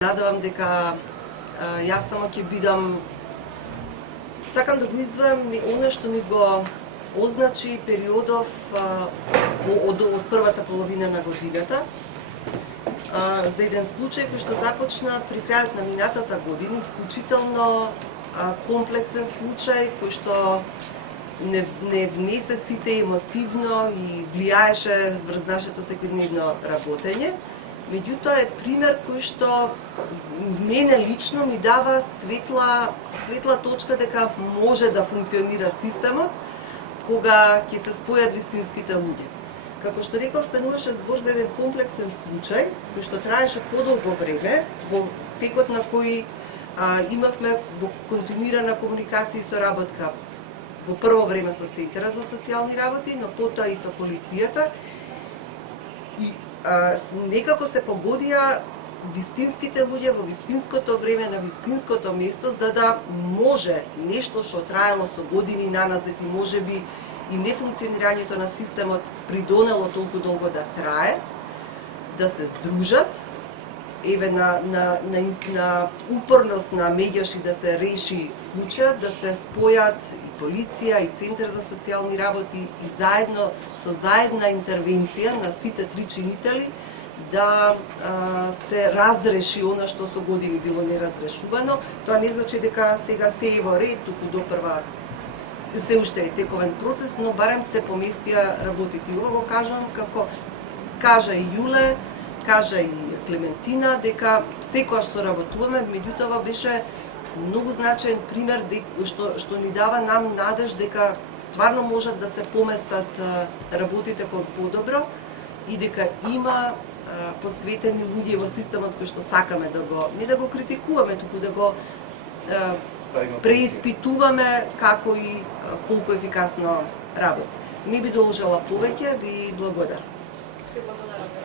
Надевам дека јас само ќе бидам, сакам да го издвојам оно што ни го означи периодов од првата половина на годината, за еден случај кој што започна при крајот на минатата година, исклучително комплексен случај кој што не внесе сите емотивно и влијаеше врз нашето секојдневно работење. Меѓутоа е пример кој што мене лично ми дава светла точка дека може да функционира системот кога ќе се спојат вистинските луѓе. Како што реков, стануваше збор за еден комплексен случај кој што траеше подолго време, во текот на кој имавме во континуирана комуникација и соработка во прво време со Центарот за социјални работи, но потоа и со полицијата. И некако се погодија вистинските луѓе во вистинското време на вистинското место, за да може нешто што траело со години наназад и можеби и нефункционирањето на системот придонело толку долго да трае, да се здружат, еве на упорност на меѓаши да се реши случајот, да се спојат и полиција и Центар за социјални работи и заедно со заедна интервенција на сите три чинители да се разреши она што со години било неразрешувано. Тоа не значи дека сега се е во ред, туку допрва се уште е тековен процес, но барем се поместија работите. Ова го кажувам како кажа и Јуле, кажа и Клементина, дека секојаш соработуваме, меѓутоа ова беше многу значаен пример што ни дава нам надеж дека стварно можат да се поместат работите кон подобро и дека има посветени луѓе во системот кои што сакаме да го, не да го критикуваме, туку да го преиспитуваме како и колку ефикасно работи. Не би должела повеќе, ви благодарам.